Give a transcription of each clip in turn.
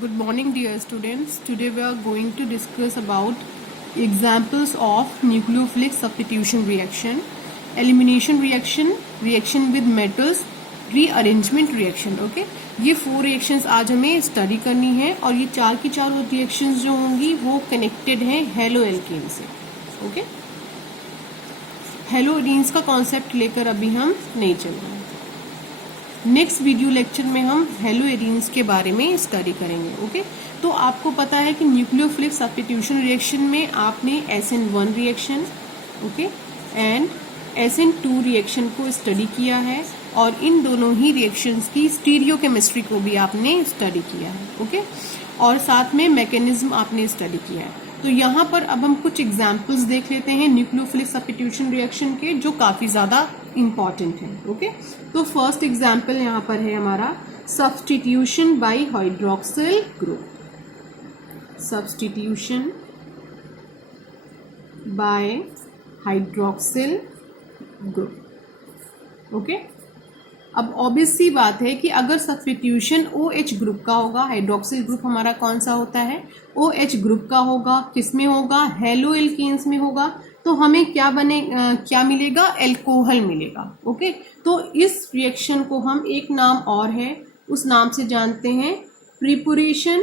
Good morning, dear students. Today we are going to discuss about examples of nucleophilic substitution reaction, elimination reaction, reaction with metals, rearrangement reaction. Okay, ये 4 reactions आज हमें study करनी है और ये चार की चार reactions जो होंगी वो कनेक्टेड हैं हेलोएल्केन से. ओके, हेलोएरीन्स का कॉन्सेप्ट लेकर अभी हम नहीं चल रहे हैं. नेक्स्ट वीडियो लेक्चर में हम हेलोएरीन्स के बारे में स्टडी करेंगे. ओके, तो आपको पता है कि न्यूक्लियोफिलिक सब्स्टिट्यूशन रिएक्शन में आपने SN1 reaction okay and SN2 reaction को स्टडी किया है और इन दोनों ही रिएक्शंस की स्टीरियोकेमिस्ट्री को भी आपने स्टडी किया है. ओके, और साथ में मैकेनिज्म आपने स्टडी किया है. तो यहाँ पर अब हम कुछ एग्जाम्पल्स देख लेते हैं न्यूक्लियोफिलिक सब्स्टिट्यूशन रिएक्शन के जो काफी ज्यादा इंपॉर्टेंट है. ओके, तो फर्स्ट एग्जाम्पल यहाँ पर है हमारा substitution by hydroxyl group. Substitution by hydroxyl group. Okay, अब ऑब्वियस सी बात है कि अगर सब्स्टिट्यूशन OH ग्रुप का होगा, हाइड्रोक्सिल ग्रुप हमारा कौन सा होता है, OH ग्रुप का होगा, किसमें होगा, हेलोएल्केन्स में होगा, तो हमें क्या मिलेगा, एल्कोहल मिलेगा. ओके, तो इस रिएक्शन को हम एक नाम और है उस नाम से जानते हैं प्रिपरेशन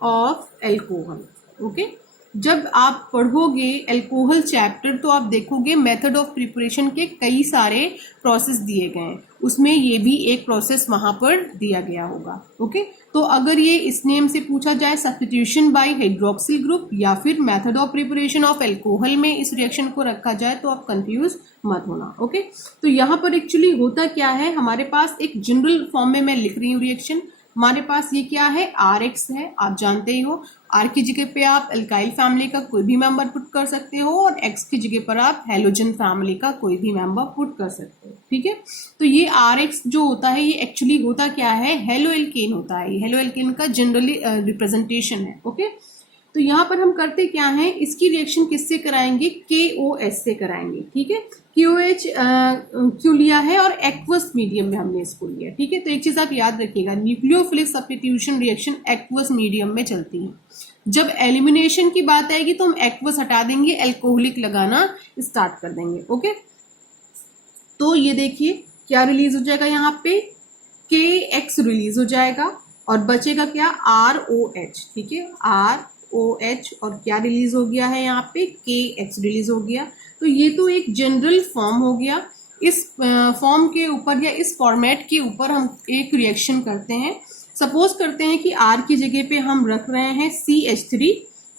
ऑफ एल्कोहल. ओके, जब आप पढ़ोगे एल्कोहल चैप्टर तो आप देखोगे मेथड ऑफ प्रिपरेशन के कई सारे प्रोसेस दिए गए हैं, उसमें ये भी एक प्रोसेस वहां पर दिया गया होगा. ओके, तो अगर ये इस नेम से पूछा जाए सब्स्टिट्यूशन बाय हाइड्रोक्सिल ग्रुप या फिर method of preparation of alcohol में इस रिएक्शन को रखा जाए तो आप कंफ्यूज मत होना. ओके, तो यहाँ पर एक्चुअली होता क्या है, हमारे पास एक जनरल फॉर्म में मैं लिख रही हूँ रिएक्शन. हमारे पास ये क्या है, RX है, आप जानते ही हो. R की जगह पे आप एल्काइल फैमिली का कोई भी मेंबर पुट कर सकते हो और X की जगह पर आप हेलोजन फैमिली का कोई भी मेंबर पुट कर सकते हो. ठीक है, तो ये RX जो होता है ये एक्चुअली होता क्या है, हेलोएल्केन होता है. हेलोएल्केन का जनरली रिप्रेजेंटेशन है. ओके, तो यहाँ पर हम करते क्या है, इसकी रिएक्शन किससे कराएंगे, KOH से कराएंगे. ठीक है, KOH क्यों लिया है और एक्वस मीडियम में हमने इसको लिया. ठीक है, तो एक चीज आप याद रखिएगा, nucleophilic substitution reaction aqueous medium में चलती है. जब एलिमिनेशन की बात आएगी तो हम एक्वस हटा देंगे, एल्कोहलिक लगाना स्टार्ट कर देंगे. ओके, तो ये देखिए क्या रिलीज हो जाएगा, यहाँ पे KX रिलीज हो जाएगा और बचेगा क्या, ROH. ठीक है, ROH और क्या रिलीज हो गया है, यहाँ पे KH रिलीज हो गया. तो ये तो एक जनरल फॉर्म हो गया. इस फॉर्म के ऊपर या इस फॉर्मेट के ऊपर हम एक रिएक्शन करते हैं. सपोज करते हैं कि R की जगह पे हम रख रहे हैं CH3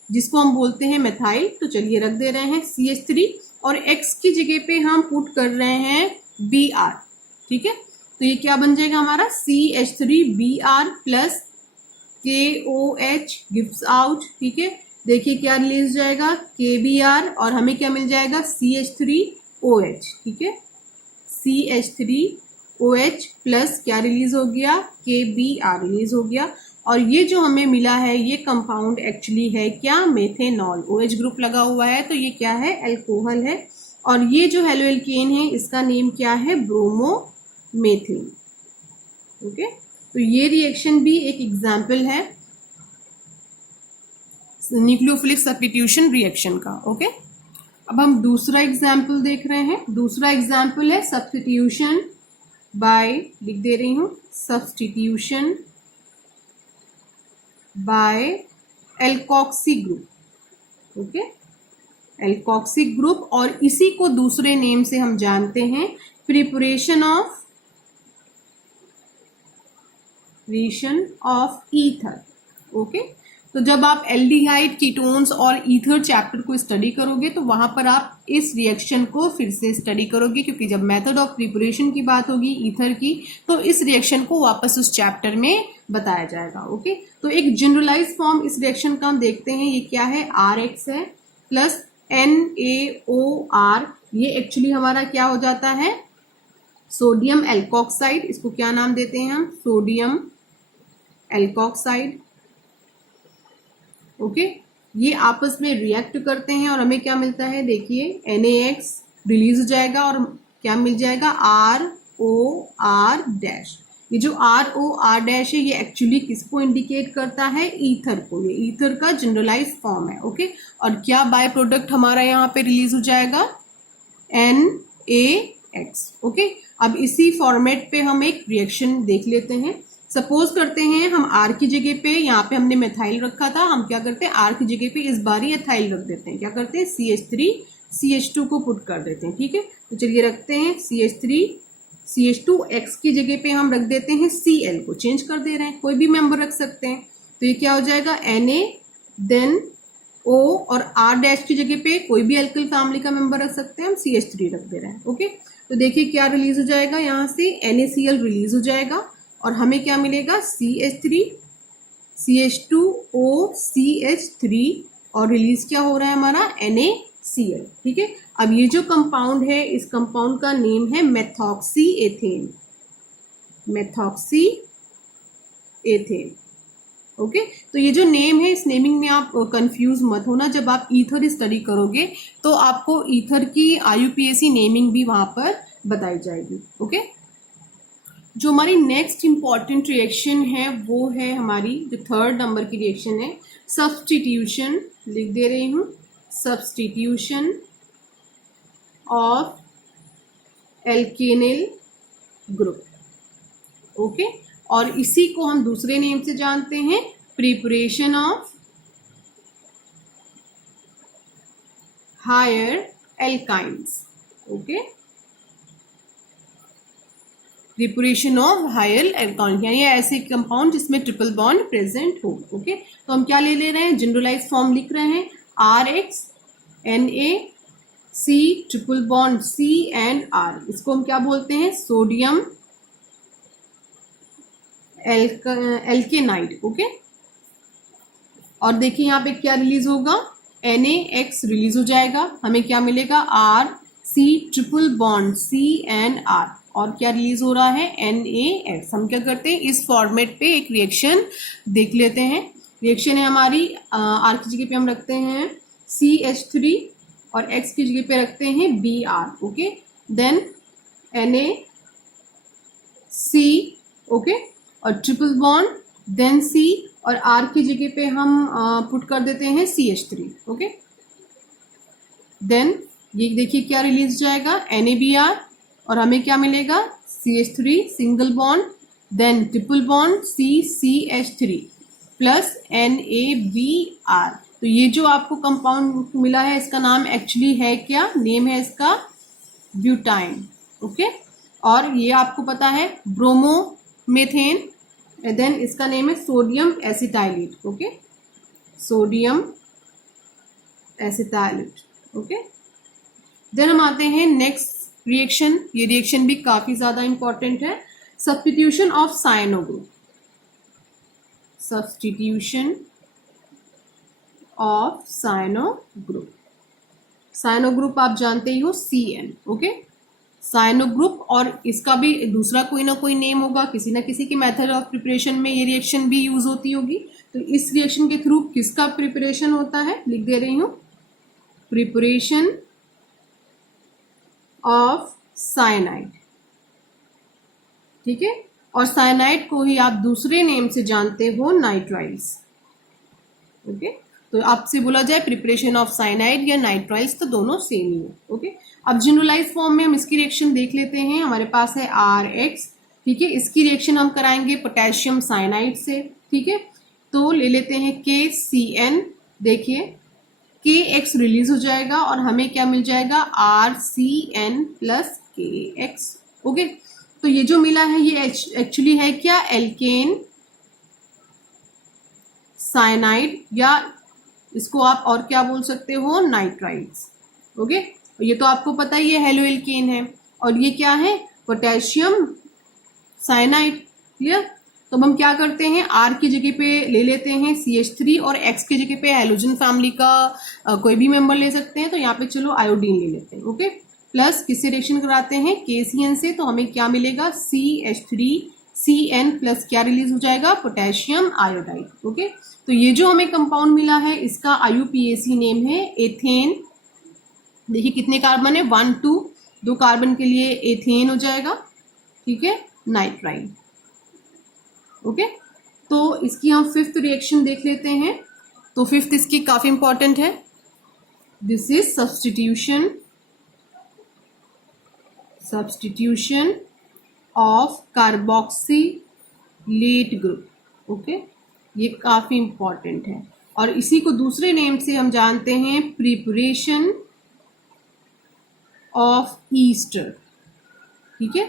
जिसको हम बोलते हैं मेथाइल, तो चलिए रख दे रहे हैं CH3 और X की जगह पे हम पुट कर रहे हैं Br. ठीक है, तो ये क्या बन जाएगा हमारा, CH3Br plus KOH gives out. ठीक है, देखिए क्या रिलीज हो जाएगा, KBr और हमें क्या मिल जाएगा, CH3OH. ठीक है, CH3OH प्लस क्या रिलीज हो गया, KBr रिलीज हो गया. और ये जो हमें मिला है ये कंपाउंड एक्चुअली है क्या, मेथेनॉल. OH ग्रुप लगा हुआ है तो ये क्या है, एल्कोहल है. और ये जो हेलोएल्केन है इसका नेम क्या है, ब्रोमोमेथिन. ओके, तो ये रिएक्शन भी एक एग्जाम्पल है न्यूक्लियोफिलिक सब्स्टिट्यूशन रिएक्शन का. ओके, अब हम दूसरा एग्जाम्पल देख रहे हैं. दूसरा एग्जाम्पल है सब्स्टिट्यूशन बाय, लिख दे रही हूं, substitution by alkoxy group. Okay, alkoxy group और इसी को दूसरे नेम से हम जानते हैं प्रिपरेशन ऑफ ईथर. ओके, तो जब आप एल्डिहाइड, कीटोन्स और ईथर चैप्टर को स्टडी करोगे तो वहां पर आप इस रिएक्शन को फिर से स्टडी करोगे, क्योंकि जब मेथड ऑफ प्रिपरेशन की बात होगी ईथर की तो इस रिएक्शन को वापस उस चैप्टर में बताया जाएगा. ओके, तो एक जनरलाइज फॉर्म इस रिएक्शन का हम देखते हैं, ये क्या है, RX है प्लस NaOR. ये एक्चुअली हमारा क्या हो जाता है, सोडियम एल्कोक्साइड. इसको क्या नाम देते हैं हम, सोडियम एल्कोक्साइड. ओके, ये आपस में रिएक्ट करते हैं और हमें क्या मिलता है, देखिए NaX रिलीज हो जाएगा और क्या मिल जाएगा, ROR डैश. ये जो ROR डैश है ये एक्चुअली किसको इंडिकेट करता है, ईथर को, ये ईथर का जनरलाइज फॉर्म है। ओके, और क्या बाय प्रोडक्ट हमारा यहाँ पे रिलीज हो जाएगा, NaX। ओके, अब इसी फॉर्मेट पे हम एक रिएक्शन देख लेते हैं। सपोज करते हैं हम R की जगह पे, यहाँ पे हमने मेथाइल रखा था, हम क्या करते हैं R की जगह पे इस बार ही एथाइल रख देते हैं, क्या करते हैं CH3 CH2 को पुट कर देते हैं। ठीक है, तो चलिए रखते हैं CH3 CH2, X की जगह पे हम रख देते हैं Cl को, चेंज कर दे रहे हैं, कोई भी मेंबर रख सकते हैं। तो ये क्या हो जाएगा, Na, देन O, और R डैश की जगह पे कोई भी एल्किल फैमिली का मेंबर रख सकते हैं, हम CH3 रख दे रहे हैं। ओके, तो देखिए क्या रिलीज हो जाएगा, यहाँ से NaCl रिलीज हो जाएगा और हमें क्या मिलेगा, CH3 CH2O CH3, और रिलीज क्या हो रहा है हमारा, NaCl। ठीक है, अब ये जो कंपाउंड है, इस कंपाउंड का नेम है methoxy ethane, methoxy ethane. Okay, तो ये जो नेम है, इस नेमिंग में आप कंफ्यूज मत होना, जब आप ईथर स्टडी करोगे तो आपको ईथर की IUPAC नेमिंग भी वहां पर बताई जाएगी। ओके, जो हमारी नेक्स्ट इंपॉर्टेंट रिएक्शन है वो है हमारी जो 3rd नंबर की रिएक्शन है, सब्स्टिट्यूशन, लिख दे रही हूं, substitution of alkenyl group. Okay, और इसी को हम दूसरे नेम से जानते हैं, preparation of higher alkynes. Okay, preparation of higher alkyne, यानी ऐसे कंपाउंड जिसमें ट्रिपल बॉन्ड प्रेजेंट हो। ओके, तो हम क्या ले रहे हैं, जनरलाइज फॉर्म लिख रहे हैं, RX NaC triple bond C and R, इसको हम क्या बोलते हैं, सोडियम एल्केनाइड। ओके, और देखिए यहाँ पे क्या रिलीज होगा, NaX रिलीज हो जाएगा, हमें क्या मिलेगा, RC triple bond C and R, और क्या रिलीज हो रहा है, NaX। हम क्या करते हैं, इस फॉर्मेट पे एक रिएक्शन देख लेते हैं। रिएक्शन है हमारी, R की जगह पे हम रखते हैं CH3 और X की जगह पे रखते हैं Br। Okay, then NaC, okay, और ट्रिपल बॉन्ड, देन C, और R की जगह पे हम पुट कर देते हैं CH3। ओके, देन ये देखिए क्या रिलीज जाएगा, NaBr, और हमें क्या मिलेगा, CH3 single bond, then triple bond CCH3 plus NaBr। तो ये जो आपको कंपाउंड मिला है, इसका नाम एक्चुअली है क्या, नेम है इसका ब्यूटाइन। ओके, और ये आपको पता है ब्रोमोमेथेन, देन इसका नेम है sodium acetylate. Okay, sodium acetylate. Okay, then हम आते हैं नेक्स्ट रिएक्शन, ये रिएक्शन भी काफी ज्यादा इंपॉर्टेंट है, substitution of cyano group, substitution of cyano group. Cyano group आप जानते ही हो, CN। ओके, साइनो ग्रुप, और इसका भी दूसरा कोई ना कोई नेम होगा, किसी ना किसी के मेथड ऑफ प्रिपरेशन में ये रिएक्शन भी यूज होती होगी। तो इस रिएक्शन के थ्रू किसका प्रिपरेशन होता है, लिख दे रही हूं, प्रिपरेशन ऑफ साइनाइड। ठीक है, और साइनाइड को ही आप दूसरे नेम से जानते हो, नाइट्राइल्स। ओके, तो आपसे बोला जाए प्रिपरेशन ऑफ साइनाइड या नाइट्राइल्स, तो दोनों सेम ही है। ओके, अब जनरलाइज फॉर्म में हम इसकी रिएक्शन देख लेते हैं। हमारे पास है RX, ठीक है, इसकी रिएक्शन हम कराएंगे पोटेशियम साइनाइड से। ठीक है, तो ले लेते हैं KCN, देखिए KX रिलीज हो जाएगा और हमें क्या मिल जाएगा, RCN प्लस KX। ओके, तो ये जो मिला है ये एक्चुअली है क्या, एल्केन साइनाइड, या इसको आप और क्या बोल सकते हो, नाइट्राइल्स। ओके, ये तो आपको पता ही है हेलो एल्केन है, और ये क्या है, पोटेशियम साइनाइड। क्लियर, तो हम क्या करते हैं, R की जगह पे ले लेते हैं CH3 और X की जगह पे हेलोजन फैमिली का कोई भी मेंबर ले सकते हैं। तो यहाँ पे चलो आयोडीन ले लेते हैं। ओके, प्लस किससे रिएक्शन कराते हैं, KCN से, तो हमें क्या मिलेगा, CH3CN प्लस क्या रिलीज हो जाएगा, पोटेशियम आयोडाइड। ओके, तो ये जो हमें कंपाउंड मिला है इसका IUPAC नेम है एथेन। देखिए कितने कार्बन है, 1 2 कार्बन के लिए एथेन हो जाएगा। ठीक है, नाइट्राइल। ओके, तो इसकी हम फिफ्थ रिएक्शन देख लेते हैं। तो फिफ्थ इसकी काफी इंपॉर्टेंट है। This is substitution of carboxylate group. Okay, ये काफी इंपॉर्टेंट है और इसी को दूसरे नेम से हम जानते हैं प्रिपरेशन ऑफ ईस्टर। ठीक है,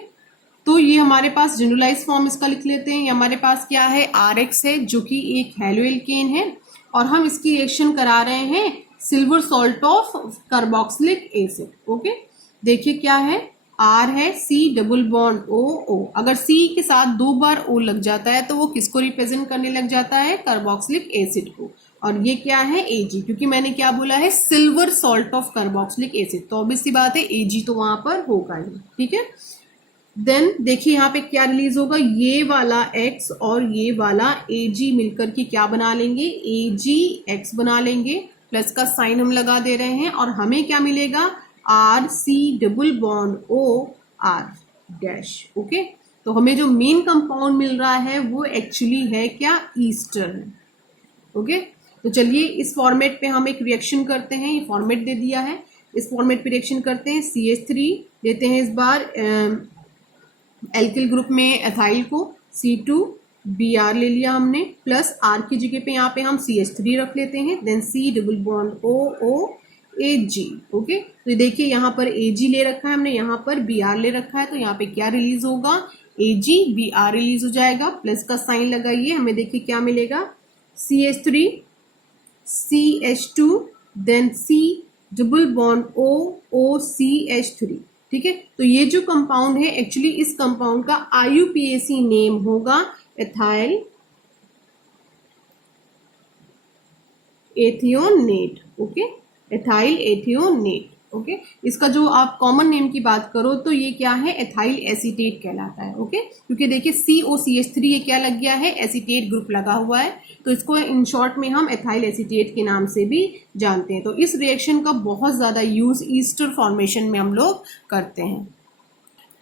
तो ये हमारे पास जनरलाइज फॉर्म इसका लिख लेते हैं। ये हमारे पास क्या है, RX है जो कि एक हेलोएल्केन है और हम इसकी रिएक्शन करा रहे हैं silver salt of carboxylic acid. Okay, देखिए क्या है, R है, C डबल बॉन्ड O। अगर C के साथ 2 बार O लग जाता है तो वो किसको रिप्रेजेंट करने लग जाता है, कार्बोक्सिलिक एसिड को। और ये क्या है, Ag, क्योंकि मैंने क्या बोला है, silver salt of carboxylic acid, तो ऑब्वियस सी बात है Ag तो वहां पर होगा ही। ठीक है, देन देखिए यहाँ पे क्या रिलीज होगा, ये वाला X और ये वाला Ag मिलकर के क्या बना लेंगे, AgX बना लेंगे। प्लस का साइन हम लगा दे रहे हैं और हमें क्या मिलेगा, RC double bond OR dash. Okay, तो हमें जो मेन कंपाउंड मिल रहा है वो एक्चुअली है क्या, ईस्टर है। ओके, तो चलिए इस फॉर्मेट पे हम एक रिएक्शन करते हैं। ये फॉर्मेट दे दिया है, इस फॉर्मेट पे रिएक्शन करते हैं। CH3 लेते हैं इस बार एल्किल ग्रुप में एथाइल को, C2Br ले लिया हमने, प्लस R की जगह पे यहाँ पे हम CH3 रख लेते हैं। Then C double bond OAG। Okay, तो देखिए यहाँ पर Ag ले रखा है हमने, यहाँ पर Br ले रखा है, तो यहाँ पे क्या रिलीज होगा, AgBr रिलीज हो जाएगा। प्लस का साइन लगाइए, हमें देखिए क्या मिलेगा, CH3 CH2 then C double bond OCH3। ठीक है, तो ये जो कंपाउंड है एक्चुअली इस कंपाउंड का IUPAC नेम होगा ethyl ethanoate. Okay, ethyl ethanoate. Okay, इसका जो आप कॉमन नेम की बात करो तो ये क्या है, एथाइल एसीटेट कहलाता है। ओके, क्योंकि देखिए COCH3 ये क्या लग गया है, एसीटेट ग्रुप लगा हुआ है, तो इसको इन शॉर्ट में हम एथाइल एसीटेट के नाम से भी जानते हैं। तो इस रिएक्शन का बहुत ज्यादा यूज ईस्टर फॉर्मेशन में हम लोग करते हैं।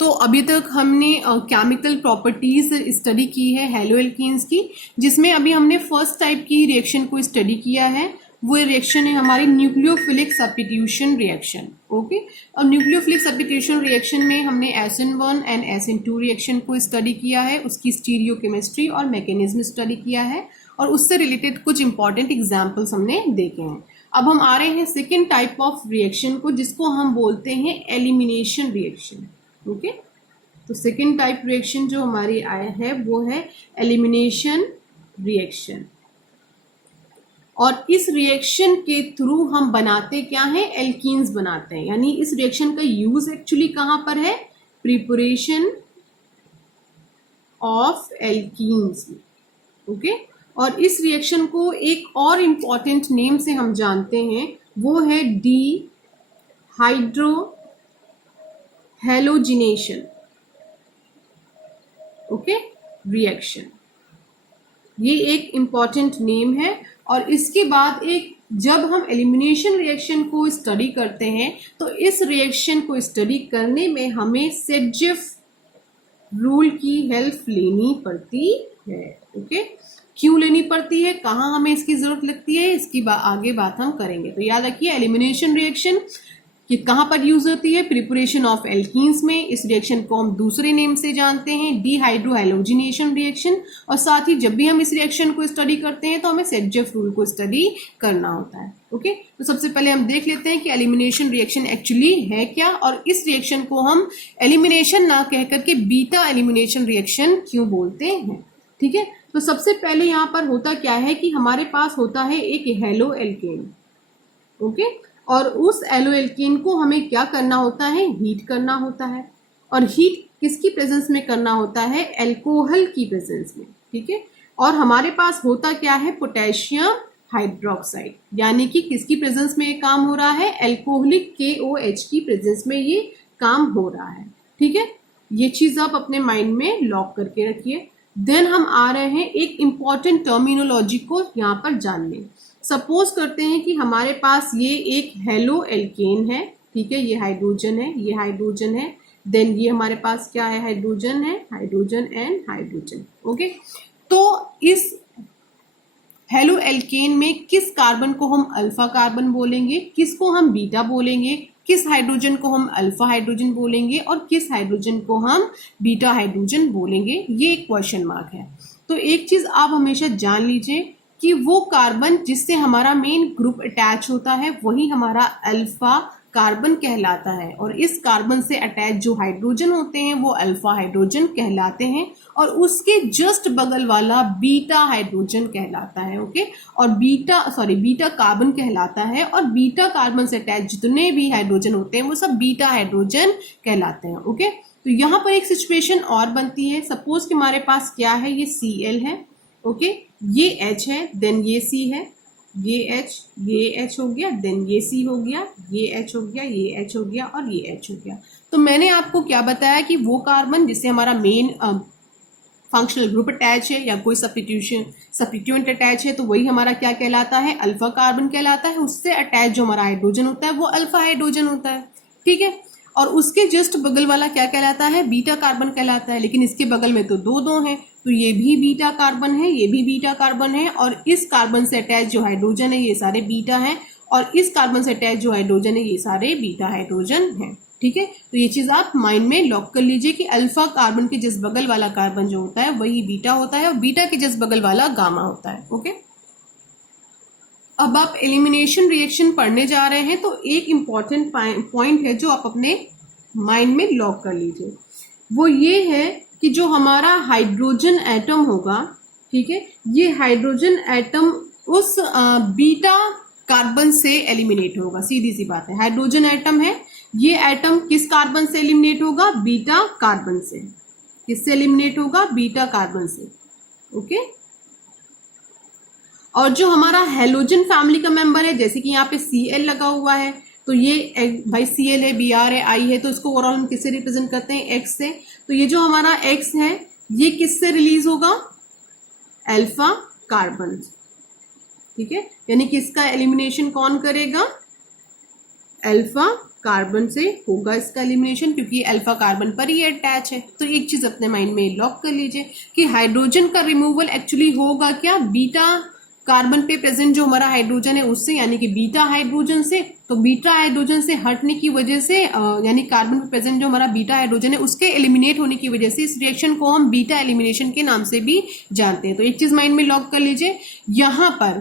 तो अभी तक हमने केमिकल प्रॉपर्टीज स्टडी की है हेलोएल्कीन्स की, जिसमें अभी हमने फर्स्ट टाइप की रिएक्शन को स्टडी किया है। वो रिएक्शन है हमारी न्यूक्लियोफिलिक सब्स्टिट्यूशन रिएक्शन। ओके, और न्यूक्लियोफिलिक सब्स्टिट्यूशन रिएक्शन में हमने SN1 एंड SN2 रिएक्शन को स्टडी किया है, उसकी स्टीरियोकेमिस्ट्री और मैकेनिज्म स्टडी किया है और उससे रिलेटेड कुछ इंपॉर्टेंट एग्जाम्पल्स हमने देखे हैं। अब हम आ रहे हैं सेकेंड टाइप ऑफ रिएक्शन को, जिसको हम बोलते हैं एलिमिनेशन रिएक्शन। ओके, तो सेकेंड टाइप रिएक्शन जो हमारी आया है वो है एलिमिनेशन रिएक्शन। और इस रिएक्शन के थ्रू हम बनाते क्या है, एल्कीन्स बनाते हैं। यानी इस रिएक्शन का यूज एक्चुअली कहां पर है, प्रिपरेशन ऑफ एल्कीन्स। ओके, और इस रिएक्शन को एक और इंपॉर्टेंट नेम से हम जानते हैं, वो है D hydro halogenation. Okay, reaction, ये एक इंपॉर्टेंट नेम है। और इसके बाद एक, जब हम एलिमिनेशन रिएक्शन को स्टडी करते हैं तो इस रिएक्शन को स्टडी करने में हमें सेडजेफ रूल की हेल्प लेनी पड़ती है। ओके, क्यों लेनी पड़ती है, कहाँ हमें इसकी जरूरत लगती है, इसकी आगे बात हम करेंगे। तो याद रखिए एलिमिनेशन रिएक्शन कि कहाँ पर यूज होती है, प्रिपरेशन ऑफ एल्कीन्स में। इस रिएक्शन को हम दूसरे नेम से जानते हैं डीहाइड्रोहेलोजिनेशन रिएक्शन। और साथ ही जब भी हम इस रिएक्शन को स्टडी करते हैं तो हमें सेडजेफ रूल को स्टडी करना होता है। ओके, तो सबसे पहले हम देख लेते हैं कि एलिमिनेशन रिएक्शन एक्चुअली है क्या, और इस रिएक्शन को हम एलिमिनेशन ना कह करके बीटा एलिमिनेशन रिएक्शन क्यों बोलते हैं। ठीक है, तो सबसे पहले यहाँ पर होता क्या है कि हमारे पास होता है एक हेलो एल्केन। ओके, और उस एलोएल्केन को हमें क्या करना होता है, हीट करना होता है। और हीट किसकी प्रेजेंस में करना होता है, अल्कोहल की प्रेजेंस में। ठीक है, और हमारे पास होता क्या है, पोटेशियम हाइड्रोक्साइड, यानी कि किसकी प्रेजेंस में ये काम हो रहा है, अल्कोहलिक KOH की प्रेजेंस में ये काम हो रहा है। ठीक है, ये चीज आप अपने माइंड में लॉक करके रखिए। देन हम आ रहे हैं एक इंपॉर्टेंट टर्मिनोलॉजी को यहाँ पर जानने। सपोज करते हैं कि हमारे पास ये एक हेलो एल्केन है। ठीक है, ये हाइड्रोजन है, ये हाइड्रोजन है, देन ये हमारे पास क्या है, हाइड्रोजन है, हाइड्रोजन एंड हाइड्रोजन। ओके, तो इस हेलो एल्केन में किस कार्बन को हम अल्फा कार्बन बोलेंगे, किसको हम बीटा बोलेंगे, किस हाइड्रोजन को हम अल्फा हाइड्रोजन बोलेंगे और किस हाइड्रोजन को हम बीटा हाइड्रोजन बोलेंगे, ये एक क्वेश्चन मार्क है। तो एक चीज आप हमेशा जान लीजिए कि वो कार्बन जिससे हमारा मेन ग्रुप अटैच होता है वही हमारा अल्फा कार्बन कहलाता है, और इस कार्बन से अटैच जो हाइड्रोजन होते हैं वो अल्फा हाइड्रोजन कहलाते हैं, और उसके जस्ट बगल वाला बीटा हाइड्रोजन कहलाता है। ओके, और बीटा कार्बन कहलाता है, और बीटा कार्बन से अटैच जितने भी हाइड्रोजन होते हैं वो सब बीटा हाइड्रोजन कहलाते हैं। ओके, तो यहाँ पर एक सिचुएशन और बनती है। सपोज कि हमारे पास क्या है, ये Cl है, ओके, ये H है, देन ये C है, ये H हो गया, देन ये C हो गया, ये H हो गया, ये H हो गया और ये H हो गया। तो मैंने आपको क्या बताया कि वो कार्बन जिससे हमारा मेन फंक्शनल ग्रुप अटैच है या कोई सब्स्टिट्यूएंट अटैच है तो वही हमारा क्या कहलाता है, अल्फा कार्बन कहलाता है। उससे अटैच जो हमारा हाइड्रोजन होता है वो अल्फा हाइड्रोजन होता है, ठीक है। और उसके जस्ट बगल वाला क्या कहलाता है, बीटा कार्बन कहलाता है। लेकिन इसके बगल में तो दो हैं, तो ये भी बीटा कार्बन है, ये भी बीटा कार्बन है, और इस कार्बन से अटैच जो हाइड्रोजन है ये सारे बीटा हैं, और इस कार्बन से अटैच जो हाइड्रोजन है ये सारे बीटा हाइड्रोजन हैं, ठीक है। तो ये चीज आप माइंड में लॉक कर लीजिए कि अल्फा कार्बन के जस्ट बगल वाला कार्बन जो होता है वही बीटा होता है, और बीटा के जस्ट बगल वाला गामा होता है। ओके, अब आप एलिमिनेशन रिएक्शन पढ़ने जा रहे हैं, तो एक इंपॉर्टेंट पॉइंट है जो आप अपने माइंड में लॉक कर लीजिए, वो ये है कि जो हमारा हाइड्रोजन एटम होगा, ठीक है, ये हाइड्रोजन एटम उस बीटा कार्बन से एलिमिनेट होगा। सीधी सी बात है, हाइड्रोजन एटम है, ये एटम किस कार्बन से एलिमिनेट होगा, बीटा कार्बन से। किससे एलिमिनेट होगा, बीटा कार्बन से। ओके, और जो हमारा हेलोजन फैमिली का मेंबर है, जैसे कि यहाँ पे Cl लगा हुआ है, तो ये भाई Cl है, Br है, I है, तो इसको ओवरऑल हम किससे रिप्रेजेंट करते हैं, X से। तो ये जो हमारा X है ये किससे रिलीज होगा, अल्फा कार्बन, ठीक है। यानी कि इसका एलिमिनेशन कौन करेगा, अल्फा कार्बन से होगा इसका एलिमिनेशन, क्योंकि ये अल्फा कार्बन पर ही अटैच है। तो एक चीज अपने माइंड में लॉक कर लीजिए कि हाइड्रोजन का रिमूवल एक्चुअली होगा क्या, बीटा कार्बन पे प्रेजेंट जो हमारा हाइड्रोजन है उससे, यानी कि बीटा हाइड्रोजन से। तो बीटा हाइड्रोजन से हटने की वजह से यानी कार्बन पे प्रेजेंट जो हमारा बीटा हाइड्रोजन है उसके एलिमिनेट होने की वजह से इस रिएक्शन को हम बीटा एलिमिनेशन के नाम से भी जानते हैं। तो एक चीज माइंड में लॉक कर लीजिए, यहाँ पर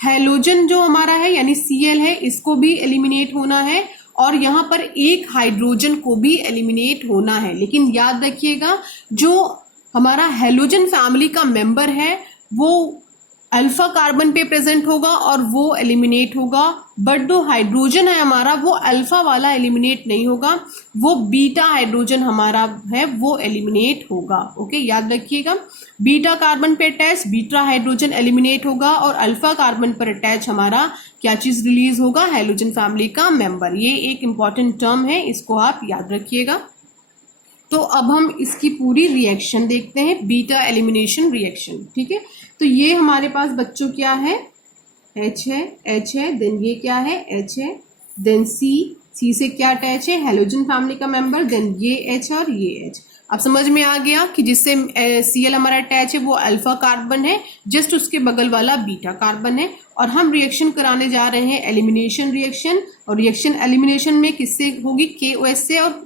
हेलोजन जो हमारा है यानी Cl है, इसको भी एलिमिनेट होना है, और यहाँ पर एक हाइड्रोजन को भी एलिमिनेट होना है। लेकिन याद रखिएगा जो हमारा हेलोजन फैमिली का मेंबर है वो अल्फा कार्बन पे प्रेजेंट होगा और वो एलिमिनेट होगा, बट जो हाइड्रोजन है हमारा वो अल्फा वाला एलिमिनेट नहीं होगा, वो बीटा हाइड्रोजन हमारा है वो एलिमिनेट होगा। ओके, याद रखिएगा, बीटा कार्बन पे अटैच बीटा हाइड्रोजन एलिमिनेट होगा, और अल्फा कार्बन पर अटैच हमारा क्या चीज रिलीज होगा, हेलोजन फैमिली का मेंबर। ये एक इंपॉर्टेंट टर्म है, इसको आप याद रखिएगा। तो अब हम इसकी पूरी रिएक्शन देखते हैं, बीटा एलिमिनेशन रिएक्शन, ठीक है। तो ये हमारे पास बच्चों क्या है, H है, देन ये क्या है, H है, देन C से क्या अटैच है, हेलोजन फैमिली का मेंबर, देन ये H और ये H। अब समझ में आ गया कि जिससे Cl हमारा अटैच है वो अल्फा कार्बन है, जस्ट उसके बगल वाला बीटा कार्बन है, और हम रिएक्शन कराने जा रहे हैं एलिमिनेशन रिएक्शन। और रिएक्शन एलिमिनेशन में किससे होगी, KOH से, और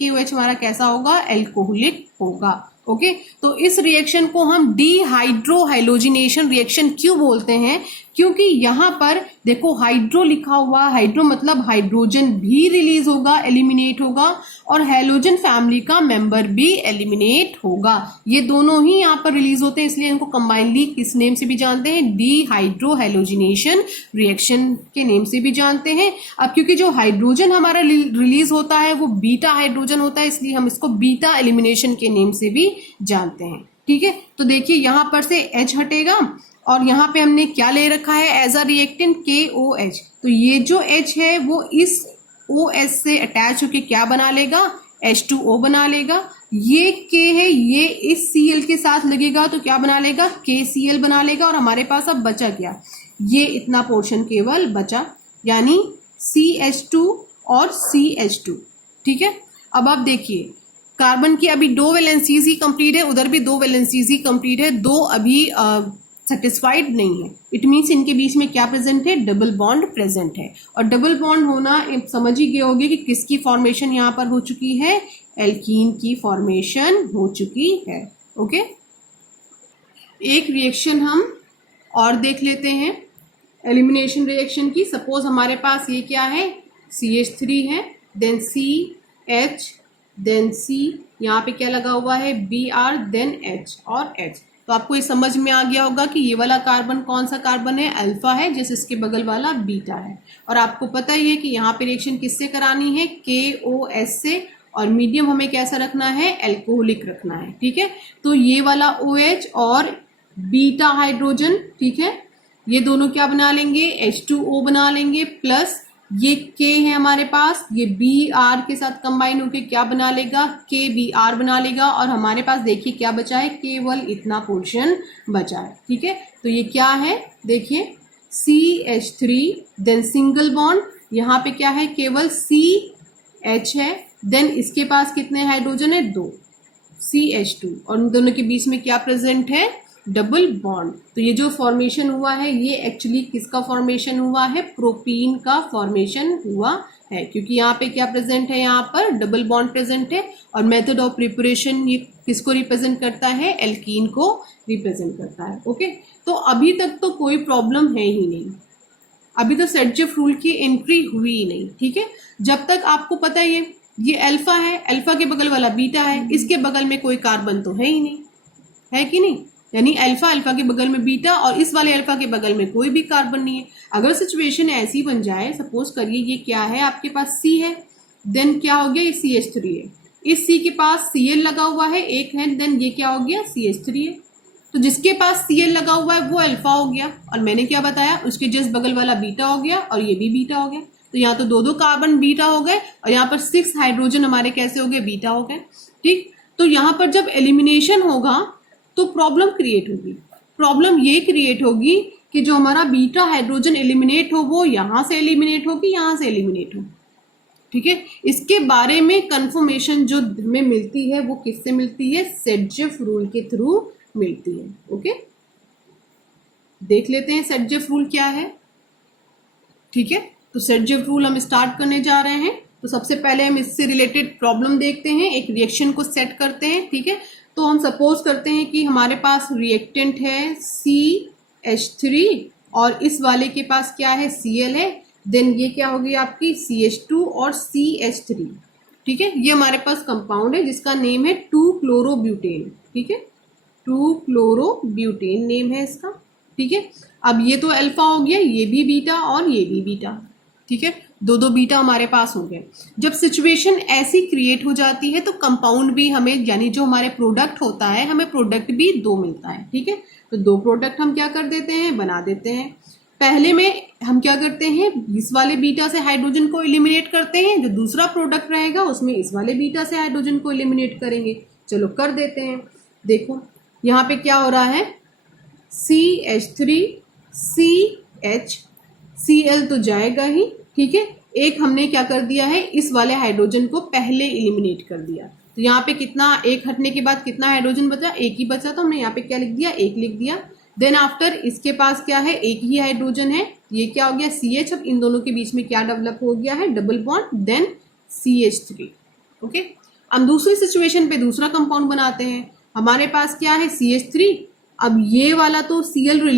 KOH हमारा कैसा होगा, एल्कोहलिक होगा। ओके, तो इस रिएक्शन को हम डिहाइड्रोहाइलोजिनेशन रिएक्शन क्यों बोलते हैं, क्योंकि यहाँ पर देखो हाइड्रो लिखा हुआ, हाइड्रो मतलब हाइड्रोजन भी रिलीज होगा, एलिमिनेट होगा, और हेलोजन फैमिली का मेंबर भी एलिमिनेट होगा। ये दोनों ही यहाँ पर रिलीज होते हैं, इसलिए इनको कंबाइनली किस नेम से भी जानते हैं, डिहाइड्रोहाइलोजिनेशन रिएक्शन के नेम से भी जानते हैं। अब क्योंकि जो हाइड्रोजन हमारा रिलीज होता है वो बीटा हाइड्रोजन होता है, इसलिए हम इसको बीटा एलिमिनेशन के नेम से भी जानते हैं, ठीक है। तो देखिए यहाँ पर से H हटेगा, और यहाँ पे हमने क्या ले रखा है एज अ रिएक्टेंट, KOH। तो ये जो H है वो इस OH से अटैच होके क्या बना लेगा, H2O बना लेगा। ये K है, ये इस Cl के साथ लगेगा तो क्या बना लेगा, KCl बना लेगा। और हमारे पास अब बचा क्या, ये इतना पोर्शन केवल बचा, यानी CH2 और CH2, ठीक है। अब आप देखिए कार्बन की अभी 2 वैलेंसीज ही कंप्लीट है, उधर भी 2 वैलेंसीज ही कंप्लीट है, 2 अभी सेटिस्फाइड नहीं है। इट मीन्स इनके बीच में क्या प्रेजेंट है, डबल बॉन्ड प्रेजेंट है। और डबल बॉन्ड होना समझ ही गए होगे कि किसकी फॉर्मेशन यहाँ पर हो चुकी है, एल्कीन की फॉर्मेशन हो चुकी है। ओके, एक रिएक्शन हम और देख लेते हैं एलिमिनेशन रिएक्शन की। सपोज हमारे पास ये क्या है, CH3 है, देन CH, देन C, यहाँ पे क्या लगा हुआ है, Br, देन H और H। तो आपको ये समझ में आ गया होगा कि ये वाला कार्बन कौन सा कार्बन है, अल्फा है, जैसे इसके बगल वाला बीटा है। और आपको पता ही है कि यहाँ पे रिएक्शन किससे करानी है, KOS से, और मीडियम हमें कैसा रखना है, एल्कोहलिक रखना है। ठीक है, तो ये वाला OH और बीटा हाइड्रोजन, ठीक है, ये दोनों क्या बना लेंगे, H2O बना लेंगे, प्लस ये K है हमारे पास, ये Br के साथ कंबाइन होके क्या बना लेगा, KBr बना लेगा। और हमारे पास देखिए क्या बचा है, केवल इतना पोर्शन बचा है। ठीक है, तो ये क्या है, देखिए CH3, देन सिंगल बॉन्ड, यहाँ पे क्या है, केवल CH है, देन इसके पास कितने हाइड्रोजन है, 2, CH2, और इन दोनों के बीच में क्या प्रेजेंट है, डबल बॉन्ड। तो ये जो फॉर्मेशन हुआ है ये एक्चुअली किसका फॉर्मेशन हुआ है, प्रोपीन का फॉर्मेशन हुआ है, क्योंकि यहाँ पे क्या प्रेजेंट है, यहाँ पर डबल बॉन्ड प्रेजेंट है। और मेथड ऑफ प्रिपरेशन ये किसको रिप्रेजेंट करता है, एल्कीन को रिप्रेजेंट करता है। ओके, तो अभी तक तो कोई प्रॉब्लम है ही नहीं, अभी तो सेडजेफ रूल की एंट्री हुई ही नहीं। ठीक है, जब तक आपको पता है ये अल्फा है, अल्फा के बगल वाला बीटा है, इसके बगल में कोई कार्बन तो है ही नहीं, है कि नहीं, यानी अल्फा, अल्फा के बगल में बीटा, और इस वाले अल्फा के बगल में कोई भी कार्बन नहीं है। अगर सिचुएशन ऐसी बन जाए, सपोज करिए ये क्या है, आपके पास C है, देन क्या हो गया, ये CH3 है, इस C के पास Cl लगा हुआ है, एक है, देन ये क्या हो गया, CH3 है। तो जिसके पास Cl लगा हुआ है वो अल्फा हो गया, और मैंने क्या बताया, उसके जस्ट बगल वाला बीटा हो गया, और ये भी बीटा हो गया। तो यहाँ तो 2 कार्बन बीटा हो गए, और यहाँ पर 6 हाइड्रोजन हमारे कैसे हो गए, बीटा हो गए। ठीक, तो यहाँ पर जब एलिमिनेशन होगा तो प्रॉब्लम क्रिएट होगी। प्रॉब्लम ये क्रिएट होगी कि जो हमारा बीटा हाइड्रोजन एलिमिनेट हो वो यहां से एलिमिनेट हो कि यहां से एलिमिनेट हो। ठीक है, इसके बारे में कंफर्मेशन जो हमें मिलती है वो किससे मिलती है, सेडजेफ रूल के थ्रू मिलती है। ओके, देख लेते हैं सेडजेफ रूल क्या है। ठीक है, तो सेडजेफ रूल हम स्टार्ट करने जा रहे हैं। तो सबसे पहले हम इससे रिलेटेड प्रॉब्लम देखते हैं, एक रिएक्शन को सेट करते हैं। ठीक है, तो हम सपोज करते हैं कि हमारे पास रिएक्टेंट है CH3 और इस वाले के पास क्या है, Cl है, देन ये क्या होगी आपकी CH2 और CH3। ठीक है, ये हमारे पास कंपाउंड है जिसका नेम है 2-क्लोरोब्यूटेन। ठीक है, 2-क्लोरोब्यूटेन नेम है इसका। ठीक है, अब ये तो अल्फा हो गया, ये भी बीटा और ये भी बीटा। ठीक है, 2 बीटा हमारे पास हो गए। जब सिचुएशन ऐसी क्रिएट हो जाती है तो कंपाउंड भी हमें, यानी जो हमारे प्रोडक्ट होता है, हमें प्रोडक्ट भी 2 मिलता है। ठीक है, तो 2 प्रोडक्ट हम क्या कर देते हैं, बना देते हैं। पहले में हम क्या करते हैं, इस वाले बीटा से हाइड्रोजन को एलिमिनेट करते हैं, जो दूसरा प्रोडक्ट रहेगा उसमें इस वाले बीटा से हाइड्रोजन को एलिमिनेट करेंगे। चलो कर देते हैं। देखो यहाँ पे क्या हो रहा है, CH3 CH, Cl तो जाएगा ही। ठीक है, एक हमने क्या कर दिया है, इस वाले हाइड्रोजन को पहले एलिमिनेट कर दिया। तो यहाँ पे कितना, एक हटने के बाद कितना हाइड्रोजन बचा, एक ही बचा, तो हमने यहाँ पे क्या लिख दिया, 1 लिख दिया। देन आफ्टर इसके पास क्या है, एक ही हाइड्रोजन है, ये क्या हो गया CH। अब इन दोनों के बीच में क्या डेवलप हो गया है, double bond, then CH3। Okay, अब दूसरी सिचुएशन पे दूसरा कंपाउंड बनाते हैं। हमारे पास क्या है, CH3। अब ये वाला तो Cl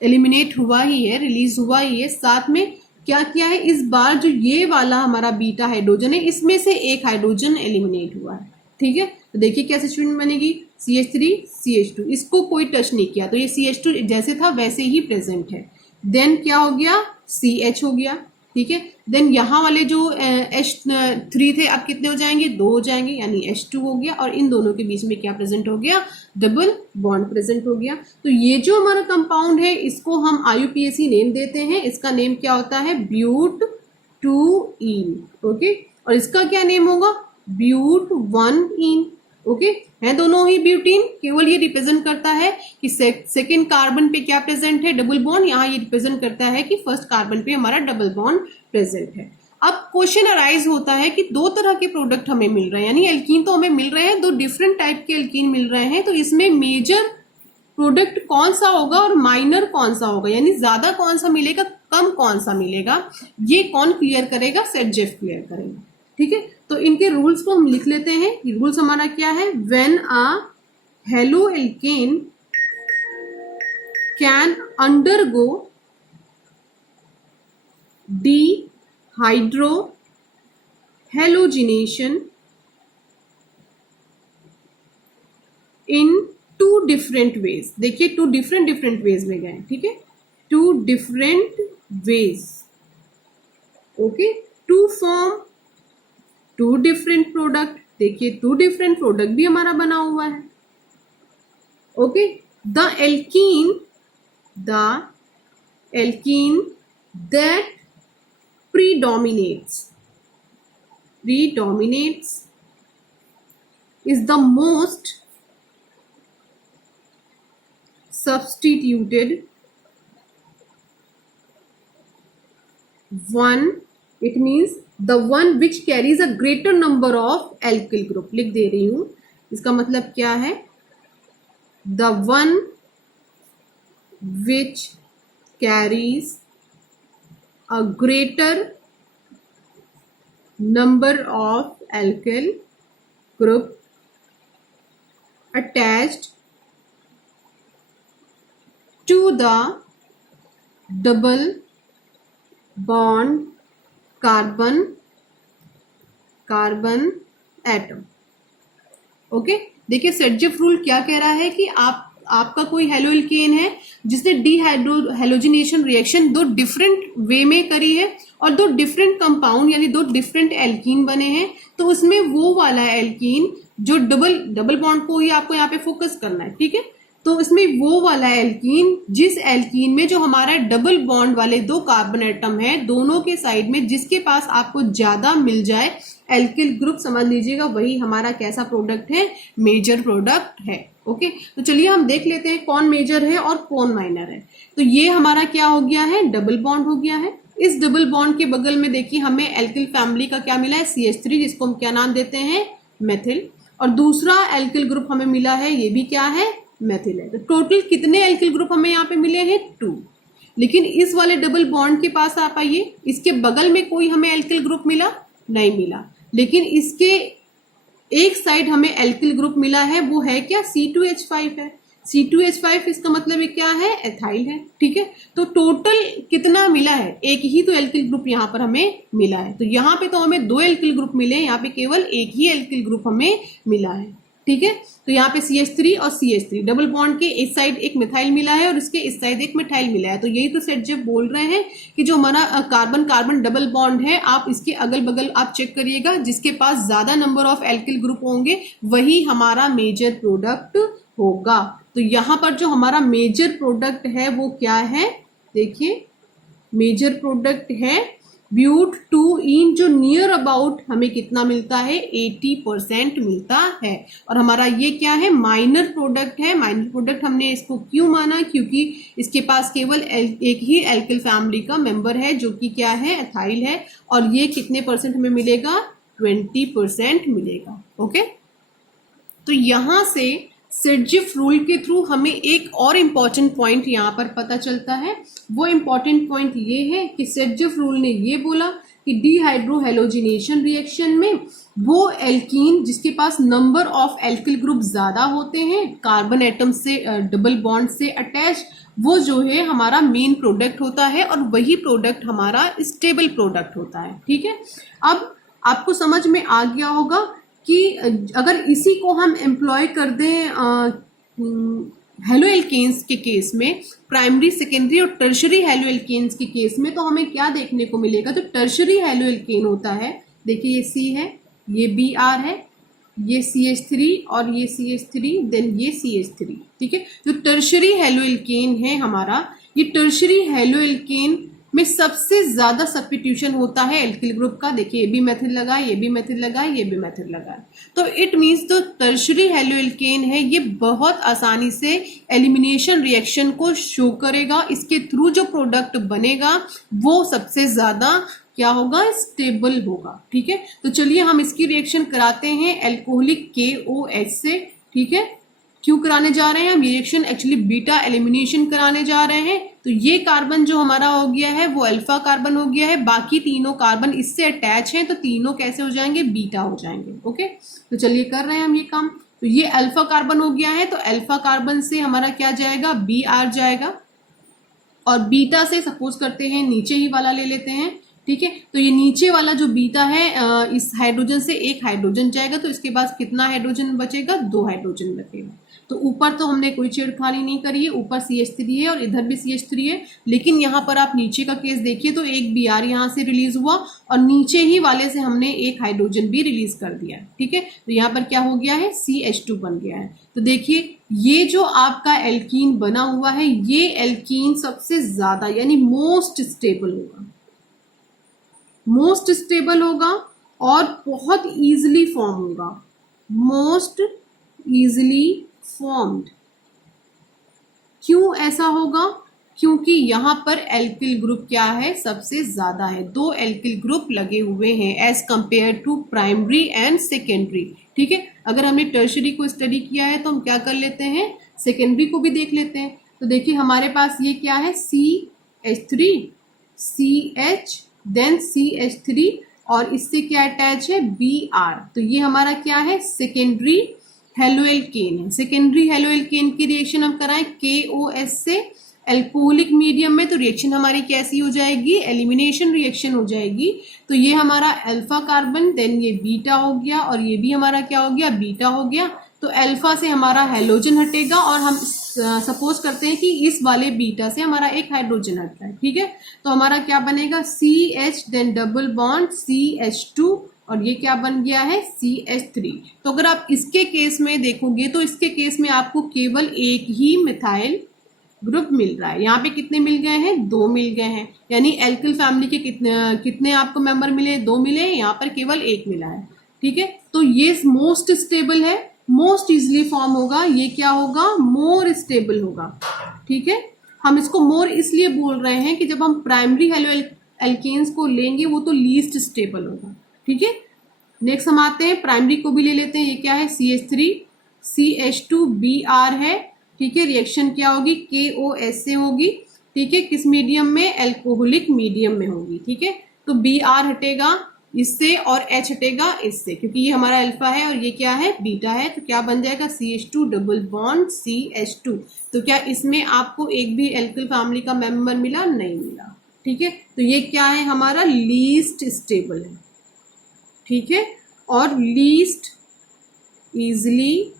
एलिमिनेट हुआ ही है, रिलीज हुआ ही है, साथ में क्या किया है, इस बार जो ये वाला हमारा बीटा हाइड्रोजन है इसमें से एक हाइड्रोजन एलिमिनेट हुआ है। ठीक है, तो देखिए क्या सिचुएशन बनेगी, CH3 CH2, इसको कोई टच नहीं किया, तो ये CH2 जैसे था वैसे ही प्रेजेंट है। देन क्या हो गया, CH हो गया। ठीक है, देन यहाँ वाले जो H3 थे अब कितने हो जाएंगे, 2 हो जाएंगे, यानी H2 हो गया, और इन दोनों के बीच में क्या प्रेजेंट हो गया, डबल बॉन्ड प्रेजेंट हो गया। तो ये जो हमारा कंपाउंड है इसको हम IUPAC नेम देते हैं। इसका नेम क्या होता है, ब्यूट-2-ईन। ओके, और इसका क्या नेम होगा, ब्यूट-1-ईन। ओके, है दोनों ही ब्यूटीन, केवल ये रिप्रेजेंट करता है कि सेकेंड कार्बन पे क्या प्रेजेंट है, डबल बॉन्ड। यहाँ ये रिप्रेजेंट करता है कि फर्स्ट कार्बन पे हमारा डबल बॉन्ड प्रेजेंट है। अब क्वेश्चन अराइज होता है कि दो तरह के प्रोडक्ट हमें मिल रहे हैं, यानी एल्कीन तो हमें मिल रहे हैं, दो डिफरेंट टाइप के एल्कीन मिल रहे हैं, तो इसमें मेजर प्रोडक्ट कौन सा होगा और माइनर कौन सा होगा, यानी ज्यादा कौन सा मिलेगा, कम कौन सा मिलेगा, ये कौन क्लियर करेगा, सेटजेफ क्लियर करेगा। ठीक है, तो इनके रूल्स को हम लिख लेते हैं। रूल्स हमारा क्या है, when a halo alkane can undergo dehydrohalogenation in two different ways. देखिए टू डिफरेंट वेज में गए, ठीक है, two different ways, okay, to form two different product. देखिए टू डिफरेंट प्रोडक्ट भी हमारा बना हुआ है, okay. The alkene that predominates is the most substituted one, it means the one which carries a greater number of alkyl group। लिख दे रही हूं, इसका मतलब क्या है, the one which carries a greater number of alkyl group attached to the double bond carbon atom। Okay, देखिए सेटजेफ rule क्या कह रहा है कि आपका कोई हेलो एल्केन है जिसने डीहाइड्रोहेलोजिनेशन रिएक्शन दो डिफरेंट वे में करी है और दो डिफरेंट कंपाउंड यानी दो डिफरेंट एल्कीन बने हैं, तो उसमें वो वाला एल्कीन जो डबल बॉन्ड को ही आपको यहाँ पे फोकस करना है, ठीक है। तो इसमें वो वाला एल्कीन, जिस एल्कीन में जो हमारा डबल बॉन्ड वाले दो कार्बन एटम है दोनों के साइड में, जिसके पास आपको ज्यादा मिल जाए एल्किल ग्रुप, समझ लीजिएगा वही हमारा कैसा प्रोडक्ट है, मेजर प्रोडक्ट है। ओके, तो चलिए हम देख लेते हैं कौन मेजर है और कौन माइनर है। तो ये हमारा क्या हो गया है, डबल बॉन्ड हो गया है। इस डबल बॉन्ड के बगल में देखिए हमें एल्किल फैमिली का क्या मिला है, CH3, जिसको हम क्या नाम देते हैं, मेथिल। और दूसरा एल्किल ग्रुप हमें मिला है, ये भी क्या है, मेथिल है। तो टोटल कितने एल्किल ग्रुप हमें यहाँ पे मिले हैं, 2। लेकिन इस वाले डबल बॉन्ड के पास आप आइए, इसके बगल में कोई हमें एल्किल ग्रुप मिला नहीं मिला, लेकिन इसके एक साइड हमें एल्किल ग्रुप मिला है, वो है क्या, C2H5 है। C2H5 इसका मतलब क्या है, एथाइल है, ठीक है। तो टोटल कितना मिला है, एक ही तो एल्किल ग्रुप यहाँ पर हमें मिला है। तो यहाँ पे तो हमें 2 एल्किल ग्रुप मिले, यहाँ पे केवल एक ही एल्किल ग्रुप हमें मिला है, ठीक है। तो यहाँ पे CH3 और CH3 डबल बॉन्ड के इस साइड एक मिथाइल मिला है और इसके इस साइड एक मिथाइल मिला है। तो यही तो सेट जब बोल रहे हैं कि जो हमारा कार्बन कार्बन डबल बॉन्ड है, आप इसके अगल बगल आप चेक करिएगा, जिसके पास ज्यादा नंबर ऑफ एल्किल ग्रुप होंगे वही हमारा मेजर प्रोडक्ट होगा। तो यहाँ पर जो हमारा मेजर प्रोडक्ट है वो क्या है, देखिए मेजर प्रोडक्ट है ब्यूट 2इन, जो नियर अबाउट हमें कितना मिलता है, 80% मिलता है। और हमारा ये क्या है, माइनर प्रोडक्ट है। माइनर प्रोडक्ट हमने इसको क्यों माना, क्योंकि इसके पास केवल एक ही एल्किल फैमिली का मेंबर है जो कि क्या है, एथाइल है। और ये कितने परसेंट हमें मिलेगा, 20% मिलेगा। ओके, तो यहां से सेटजिफ रूल के थ्रू हमें एक और इम्पॉर्टेंट पॉइंट यहाँ पर पता चलता है। वो इम्पॉर्टेंट पॉइंट ये है कि सेटजिफ रूल ने ये बोला कि डीहाइड्रोहेलोजिनेशन रिएक्शन में वो एल्कीन जिसके पास नंबर ऑफ एल्किल ग्रुप ज्यादा होते हैं, कार्बन एटम से डबल बॉन्ड से अटैच, वो जो है हमारा मेन प्रोडक्ट होता है और वही प्रोडक्ट हमारा स्टेबल प्रोडक्ट होता है, ठीक है। अब आपको समझ में आ गया होगा कि अगर इसी को हम एम्प्लॉय कर दें हेलो एल्केन्स के केस में, प्राइमरी, सेकेंडरी और टर्शरी हेलो एल्केन्स के केस में, तो हमें क्या देखने को मिलेगा, तो टर्शरी हेलो एल्केन होता है, देखिए ये C है, ये Br है, ये CH3 और ये CH3, देन ये CH3, ठीक है। जो टर्शरी हेलो एल्केन है हमारा, ये टर्शरी हेलो एल्केन में सबसे ज्यादा सब्स्टिट्यूशन होता है एल्किल ग्रुप का। देखिए ये भी मेथिल लगा, ये भी मेथिल लगा, ये भी मेथिल लगा। तो इट मींस जो टर्शरी हेलो एल्केन है ये बहुत आसानी से एलिमिनेशन रिएक्शन को शो करेगा। इसके थ्रू जो प्रोडक्ट बनेगा वो सबसे ज्यादा क्या होगा, स्टेबल होगा। ठीक है, तो चलिए हम इसकी रिएक्शन कराते हैं एल्कोहलिक KOH से। ठीक है, क्यों कराने जा रहे हैं हम रिएक्शन, एक्चुअली बीटा एलिमिनेशन कराने जा रहे हैं। तो ये कार्बन जो हमारा हो गया है वो अल्फा कार्बन हो गया है, बाकी तीनों कार्बन इससे अटैच हैं, तो तीनों कैसे हो जाएंगे, बीटा हो जाएंगे। ओके, तो चलिए कर रहे हैं हम ये काम। तो ये अल्फा कार्बन हो गया है, तो अल्फा कार्बन से हमारा क्या जाएगा, Br जाएगा, और बीटा से सपोज करते हैं नीचे ही वाला ले लेते हैं। ठीक है, तो ये नीचे वाला जो बीटा है इस हाइड्रोजन से एक हाइड्रोजन जाएगा, तो इसके बाद कितना हाइड्रोजन बचेगा, 2 हाइड्रोजन बचेगा। तो ऊपर तो हमने कोई छेड़खानी नहीं करी है, ऊपर CH3 है और इधर भी CH3 है, लेकिन यहाँ पर आप नीचे का केस देखिए तो एक Br यहाँ से रिलीज हुआ और नीचे ही वाले से हमने एक हाइड्रोजन भी रिलीज कर दिया। ठीक है, तो यहाँ पर क्या हो गया है, CH2 बन गया है। तो देखिए ये जो आपका एल्कीन बना हुआ है, ये एल्कीन सबसे ज्यादा यानी मोस्ट स्टेबल होगा, मोस्ट स्टेबल होगा और बहुत इजीली फॉर्म होगा, मोस्ट इजीली फॉर्म्ड। क्यों ऐसा होगा, क्योंकि यहां पर एल्किल ग्रुप क्या है, सबसे ज्यादा है, 2 एल्किल ग्रुप लगे हुए हैं as compared to primary and secondary. ठीक है, अगर हमने टर्शरी को स्टडी किया है तो हम क्या कर लेते हैं, सेकेंडरी को भी देख लेते हैं। तो देखिए हमारे पास ये क्या है, CH3 CH देन CH3 और इससे क्या अटैच है, Br। तो ये हमारा क्या है, सेकेंडरी हेलोएल्केन है। सेकेंडरी हेलोएल्केन की रिएक्शन हम कराएं KOH से एल्कोहलिक मीडियम में, तो रिएक्शन हमारी कैसी हो जाएगी, एलिमिनेशन रिएक्शन हो जाएगी। तो ये हमारा अल्फा कार्बन, देन ये बीटा हो गया और ये भी हमारा क्या हो गया, बीटा हो गया। तो अल्फा से हमारा हेलोजन हटेगा और हम सपोज करते हैं कि इस वाले बीटा से हमारा एक हाइड्रोजन हटता है। ठीक है, तो हमारा क्या बनेगा, CH then double bond CH2 और ये क्या बन गया है, CH3। तो अगर आप इसके केस में देखोगे तो इसके केस में आपको केवल एक ही मिथाइल ग्रुप मिल रहा है। यहाँ पे कितने मिल गए हैं, 2 मिल गए हैं, यानी एल्किल फैमिली के कितने आपको मेंबर मिले, 2 मिले, यहाँ पर केवल 1 मिला है। ठीक है, तो ये मोस्ट स्टेबल है, मोस्ट इजिली फॉर्म होगा, ये क्या होगा, मोर स्टेबल होगा। ठीक है, हम इसको मोर इसलिए बोल रहे हैं कि जब हम प्राइमरी हेलो एल्केन्स को लेंगे वो तो लीस्ट स्टेबल होगा। ठीक है, नेक्स्ट हम आते हैं प्राइमरी को भी ले लेते हैं। ये क्या है, CH3 CH2 Br है। ठीक है, रिएक्शन क्या होगी, KOH से होगी। ठीक है, किस मीडियम में, एल्कोहलिक मीडियम में होगी। ठीक है, तो Br हटेगा इससे और H हटेगा इससे, क्योंकि ये हमारा अल्फा है और ये क्या है, बीटा है। तो क्या बन जाएगा, CH2 डबल बॉन्ड CH2। तो क्या इसमें आपको एक भी एल्किल फैमिली का मेंबर मिला, नहीं मिला। ठीक है, तो ये क्या है, हमारा लीस्ट स्टेबल है। ठीक है, और लीस्ट इजिली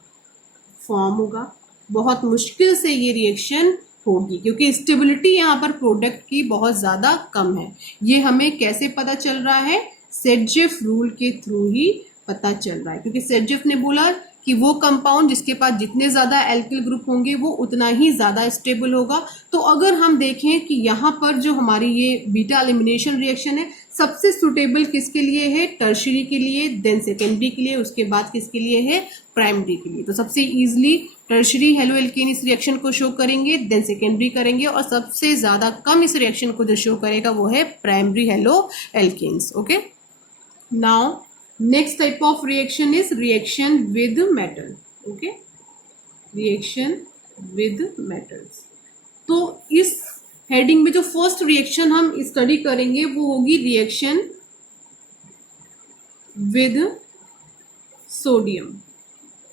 फॉर्म होगा, बहुत मुश्किल से ये रिएक्शन होगी क्योंकि स्टेबिलिटी यहाँ पर प्रोडक्ट की बहुत ज्यादा कम है। ये हमें कैसे पता चल रहा है, सेडजेफ रूल के थ्रू ही पता चल रहा है, क्योंकि सेडजेफ ने बोला कि वो कंपाउंड जिसके पास जितने ज्यादा एल्किल ग्रुप होंगे वो उतना ही ज्यादा स्टेबल होगा। तो अगर हम देखें कि यहाँ पर जो हमारी ये बीटा एलिमिनेशन रिएक्शन है सबसे सुटेबल किसके लिए है, टर्शरी के लिए, देन सेकेंडरी के लिए, उसके बाद किसके लिए है, प्राइमरी के लिए। तो सबसे इजीली टर्शरी हेलो एल्केन इस रिएक्शन को शो करेंगे, देन सेकेंडरी करेंगे, और सबसे ज्यादा कम इस रिएक्शन को जो शो करेगा वो है primary halo alkanes. Okay, now next type of reaction is reaction with metal. okay, reaction with metals। तो इस हेडिंग में जो फर्स्ट रिएक्शन हम स्टडी करेंगे वो होगी रिएक्शन विद सोडियम,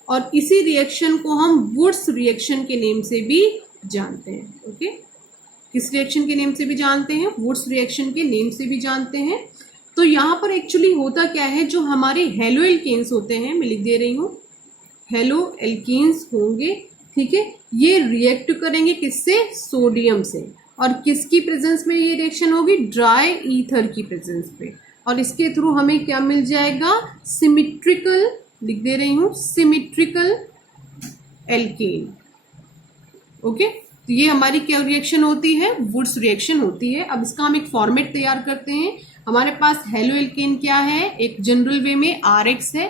और इसी रिएक्शन को हम वुड्स रिएक्शन के नेम से भी जानते हैं। ओके, किस रिएक्शन के नेम से भी जानते हैं, वुड्स रिएक्शन के नेम से भी जानते हैं। तो यहाँ पर एक्चुअली होता क्या है, जो हमारे हेलो एल्केन्स होते हैं, मैं लिख दे रही हूँ, हेलो एल्केन्स होंगे। ठीक है, ये रिएक्ट करेंगे किससे, सोडियम से, और किसकी प्रेजेंस में ये रिएक्शन होगी, ड्राई ईथर की प्रेजेंस पे, और इसके थ्रू हमें क्या मिल जाएगा, सिमेट्रिकल, लिख दे रही हूँ, सिमेट्रिकल एल्केन। ओके, तो ये हमारी क्या रिएक्शन होती है, वुड्स रिएक्शन होती है। अब इसका हम एक फॉर्मेट तैयार करते हैं। हमारे पास हेलो एल्केन क्या है, एक जनरल वे में RX है,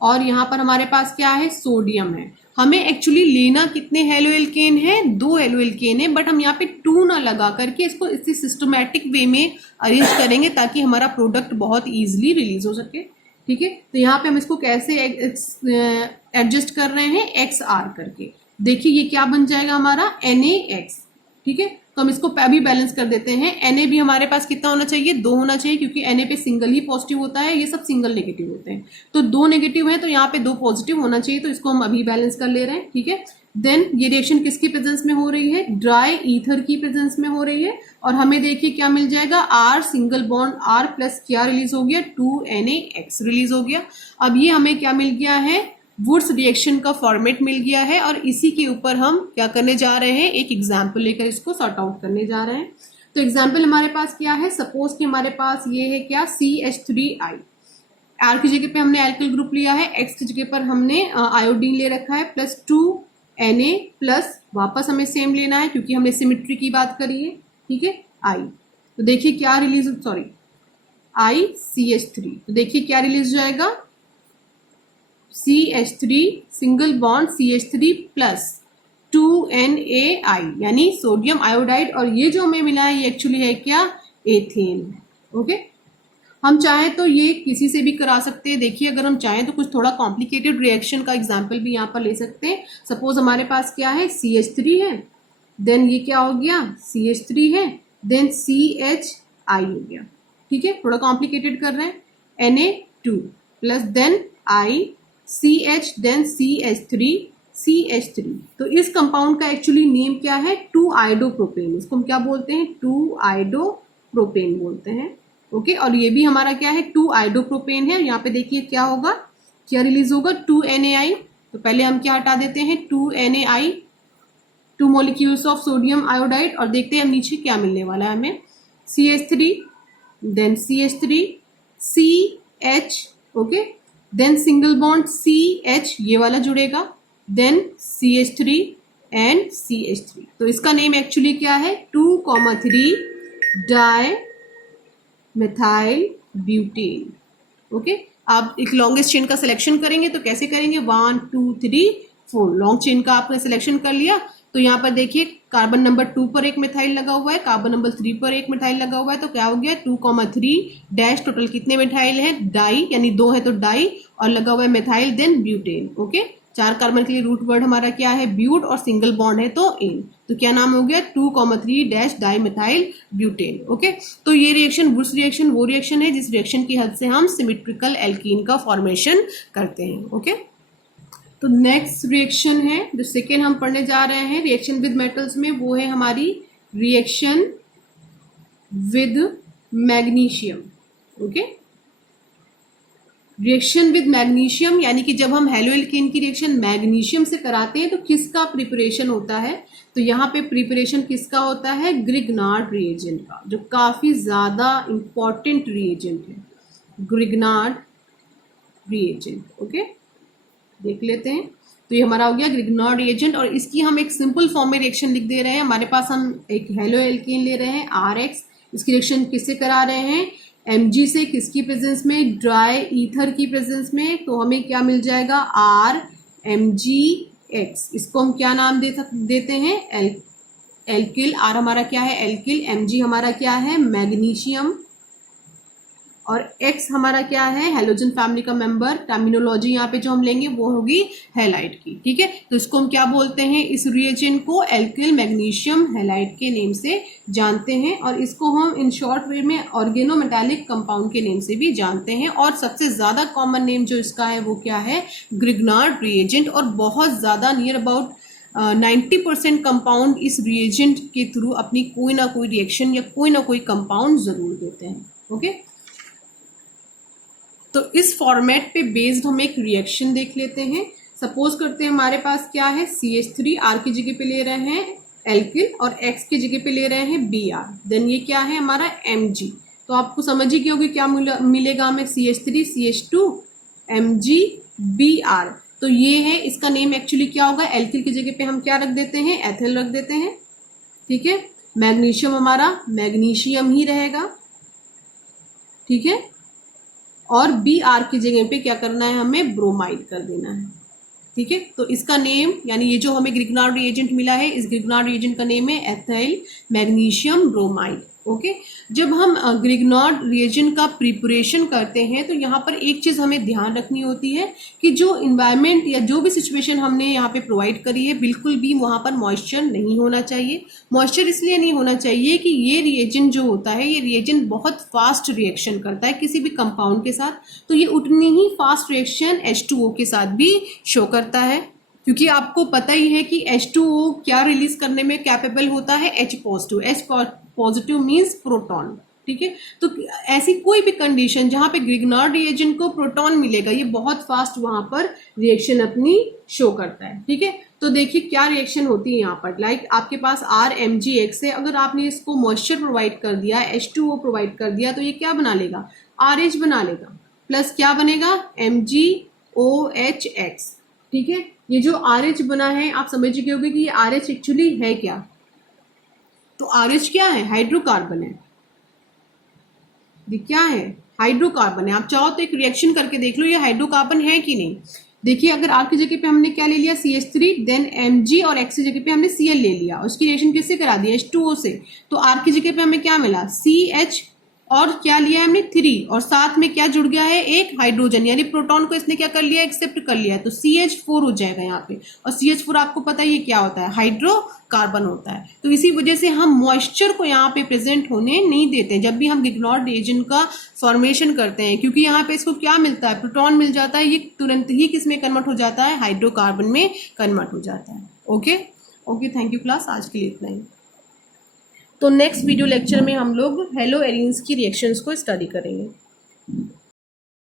और यहाँ पर हमारे पास क्या है, सोडियम है। हमें एक्चुअली लेना कितने हेलो एल्केन है, 2 हेलो एल्केन है, बट हम यहाँ पे 2 ना लगा करके इसको इसी सिस्टमैटिक वे में अरेंज करेंगे ताकि हमारा प्रोडक्ट बहुत ईजिली रिलीज हो सके। ठीक है, तो यहाँ पे हम इसको कैसे एडजस्ट कर रहे हैं, एक्स आर करके। देखिए ये क्या बन जाएगा हमारा NaX। ठीक है, तो हम इसको अभी बैलेंस कर देते हैं। Na भी हमारे पास कितना होना चाहिए, 2 होना चाहिए, क्योंकि Na पे सिंगल ही पॉजिटिव होता है, ये सब सिंगल नेगेटिव होते हैं। तो 2 नेगेटिव है तो यहाँ पे 2 पॉजिटिव होना चाहिए, तो इसको हम अभी बैलेंस कर ले रहे हैं। ठीक है, देन ये रिएक्शन किसकी प्रेजेंस में हो रही है, ड्राई ईथर की प्रेजेंस में हो रही है, और हमें देखिए क्या मिल जाएगा, R single bond R plus क्या रिलीज हो गया, 2NaX रिलीज हो गया। अब ये हमें क्या मिल गया है, वुड्स रिएक्शन का फॉर्मेट मिल गया है, और इसी के ऊपर हम क्या करने जा रहे हैं, एक एग्जाम्पल लेकर इसको सॉर्ट आउट करने जा रहे हैं। तो एग्जाम्पल हमारे पास क्या है, सपोज कि हमारे पास ये है क्या, CH3I। R की जगह पे हमने एल्किल ग्रुप लिया है, X की जगह पर हमने आयोडीन ले रखा है, प्लस 2Na प्लस वापस हमें सेम लेना है क्योंकि हमने सिमिट्री की बात करी है। ठीक है, I, तो देखिए क्या रिलीज, सॉरी ICH3, तो देखिए क्या रिलीज जाएगा, CH3 single bond CH3 plus 2NaI यानी सोडियम आयोडाइड, और ये जो हमें मिला है ये एक्चुअली है क्या, एथेन। ओके, हम चाहें तो ये किसी से भी करा सकते हैं। देखिए अगर हम चाहें तो कुछ थोड़ा कॉम्प्लिकेटेड रिएक्शन का एग्जांपल भी यहाँ पर ले सकते हैं। सपोज हमारे पास क्या है, CH3 है, देन ये क्या हो गया, CH3 है, देन CHI हो गया। ठीक है, थोड़ा कॉम्प्लिकेटेड कर रहे हैं, Na2 plus then I CH then CH3 CH3। तो इस कंपाउंड का एक्चुअली नेम क्या है, 2-आइडोप्रोपेन, इसको हम क्या बोलते हैं, 2-आइडोप्रोपेन बोलते हैं। ओके, और ये भी हमारा क्या है, 2-आइडोप्रोपेन है। यहाँ पे देखिए क्या होगा, क्या रिलीज होगा, 2NaI। तो पहले हम क्या हटा देते हैं, 2NaI, 2 molecules of sodium iodide, और देखते हैं नीचे क्या मिलने वाला है हमें, CH3 then CH3 CH, okay, then single bond CH ये वाला जुड़ेगा, देन CH3 एंड CH3। तो इसका नेम एक्चुअली क्या है, 2,3 डाई मिथाइल ब्यूटेन। ओके, आप एक लॉन्गेस्ट चेन का सिलेक्शन करेंगे तो कैसे करेंगे, 1 2 3 4 लॉन्ग चेन का आपने सिलेक्शन कर लिया। तो यहाँ पर देखिए कार्बन नंबर 2 पर एक मिथाइल लगा हुआ है, कार्बन नंबर 3 पर एक मिथाइल लगा हुआ है, तो क्या हो गया, 2,3 डैश, टोटल कितने मिथाइल है, डाई, यानी 2 है तो डाई, और लगा हुआ है methyl, then butane. Okay, 4 carbon के लिए रूट वर्ड हमारा क्या है, ब्यूट, और सिंगल बॉन्ड है तो एन, तो क्या नाम हो गया, 2,3 dash di methyl butane. Okay, तो ये रिएक्शन, वुड्स रिएक्शन वो रिएक्शन है जिस रिएक्शन की हेल्प से हम सिमेट्रिकल एल्कीन का फॉर्मेशन करते हैं। ओके, तो नेक्स्ट रिएक्शन है जो सेकेंड हम पढ़ने जा रहे हैं रिएक्शन विद मेटल्स में, वो है हमारी reaction with magnesium. Okay, reaction with magnesium यानी कि जब हम हेलो एल्केन की रिएक्शन मैग्नीशियम से कराते हैं तो किसका प्रिपरेशन होता है, तो यहाँ पे प्रिपरेशन किसका होता है, ग्रिग्नार्ड रिएजेंट का, जो काफी ज्यादा इंपॉर्टेंट रिएजेंट है, ग्रिग्नार्ड रिएजेंट। ओके, देख लेते हैं। तो ये हमारा हो गया ग्रिग्नार्ड रिएजेंट, और इसकी हम एक सिंपल फॉर्म में रिएक्शन लिख दे रहे हैं। हमारे पास हम एक हेलो एल्केन ले रहे हैं RX, इसकी रिएक्शन किससे करा रहे हैं, Mg से, किसकी प्रेजेंस में, ड्राई ईथर की प्रेजेंस में, तो हमें क्या मिल जाएगा, RMgX। इसको हम क्या नाम देते हैं, एल्किल। R हमारा क्या है, एल्किल, Mg हमारा क्या है, मैग्नीशियम, और X हमारा क्या है, हेलोजन फैमिली का मेंबर। टर्मिनोलॉजी यहाँ पे जो हम लेंगे वो होगी हैलाइड की। ठीक है, तो इसको हम क्या बोलते हैं, इस रिएजेंट को एल्किल मैग्नीशियम हैलाइड के नेम से जानते हैं, और इसको हम इन शॉर्ट वे में ऑर्गेनोमेटालिक कंपाउंड के नेम से भी जानते हैं। और सबसे ज्यादा कॉमन नेम जो इसका है वो क्या है, ग्रिग्नार्ड रिएजेंट, और बहुत ज्यादा नियर अबाउट 90% कंपाउंड इस रिएजेंट के थ्रू अपनी कोई ना कोई रिएक्शन या कोई ना कोई कंपाउंड जरूर देते हैं। ओके, तो इस फॉर्मेट पे बेस्ड हम एक रिएक्शन देख लेते हैं। सपोज करते हैं हमारे पास क्या है, CH3 R की जगह पे ले रहे हैं एल्किल, और X की जगह पे ले रहे हैं Br, देन ये क्या है हमारा Mg। तो आपको समझ ही होगी क्या मिलेगा हमें, CH3 CH2 Mg Br। तो ये है, इसका नेम एक्चुअली क्या होगा, एल्किल की जगह पे हम क्या रख देते हैं, एथिल रख देते हैं। ठीक है, मैग्नीशियम हमारा मैग्नीशियम ही रहेगा। ठीक है, और Br की जगह पे क्या करना है, हमें ब्रोमाइड कर देना है। ठीक है। तो इसका नेम यानी ये जो हमें ग्रिग्नार्ड रिएजेंट मिला है, इस ग्रिग्नार्ड रिएजेंट का नेम है एथाइल मैग्नीशियम ब्रोमाइड। ओके, जब हम ग्रिग्नार्ड रिएजेंट का प्रिपरेशन करते हैं तो यहाँ पर एक चीज़ हमें ध्यान रखनी होती है कि जो इन्वायरमेंट या जो भी सिचुएशन हमने यहाँ पे प्रोवाइड करी है, बिल्कुल भी वहाँ पर मॉइस्चर नहीं होना चाहिए। मॉइस्चर इसलिए नहीं होना चाहिए कि ये रिएजेंट जो होता है, ये रिएजेंट बहुत फास्ट रिएक्शन करता है किसी भी कंपाउंड के साथ, तो ये उतनी ही फास्ट रिएक्शन H2O के साथ भी शो करता है, क्योंकि आपको पता ही है कि H2O क्या रिलीज करने में कैपेबल होता है, H positive. H positive means proton, ठीक है। तो ऐसी कोई भी कंडीशन जहां पे ग्रिग्नार्ड रिएजेंट को प्रोटॉन मिलेगा, ये बहुत फास्ट वहां पर रिएक्शन अपनी शो करता है, ठीक है। तो देखिए क्या रिएक्शन होती है यहाँ पर, लाइक आपके पास RMgX है, अगर आपने इसको मॉइस्चर प्रोवाइड कर दिया, H2O प्रोवाइड कर दिया, तो ये क्या बना लेगा, RH बना लेगा, प्लस क्या बनेगा, MgOHX, ठीक है। ये जो RH बना है, आप समझ गए होंगे कि ये RH एक्चुअली है क्या, तो RH क्या है, हाइड्रोकार्बन है। ये क्या है, हाइड्रोकार्बन है। आप चाहो तो एक रिएक्शन करके देख लो ये हाइड्रोकार्बन है कि नहीं। देखिए अगर R की जगह पे हमने क्या ले लिया, CH3, देन Mg, और X की जगह पे हमने Cl ले लिया, उसकी रिएक्शन किससे करा दी, H2O से, तो R की जगह पे हमें क्या मिला, CH, और क्या लिया है हमने 3, और साथ में क्या जुड़ गया है, एक हाइड्रोजन, यानी प्रोटॉन को इसने क्या कर लिया, एक्सेप्ट कर लिया, तो CH4 हो जाएगा यहाँ पे। और CH4 आपको पता है ये क्या होता है, हाइड्रोकार्बन होता है। तो इसी वजह से हम मॉइस्चर को यहाँ पे प्रेजेंट होने नहीं देते जब भी हम ग्रिग्नार्ड रिएजेंट का फॉर्मेशन करते हैं, क्योंकि यहाँ पे इसको क्या मिलता है, प्रोटॉन मिल जाता है, ये तुरंत ही किस में कन्वर्ट हो जाता है, हाइड्रोकार्बन में कन्वर्ट हो जाता है। Okay okay, thank you class, आज के लिए इतना ही। तो नेक्स्ट वीडियो लेक्चर में हम लोग हेलो एरीन्स की रिएक्शंस को स्टडी करेंगे।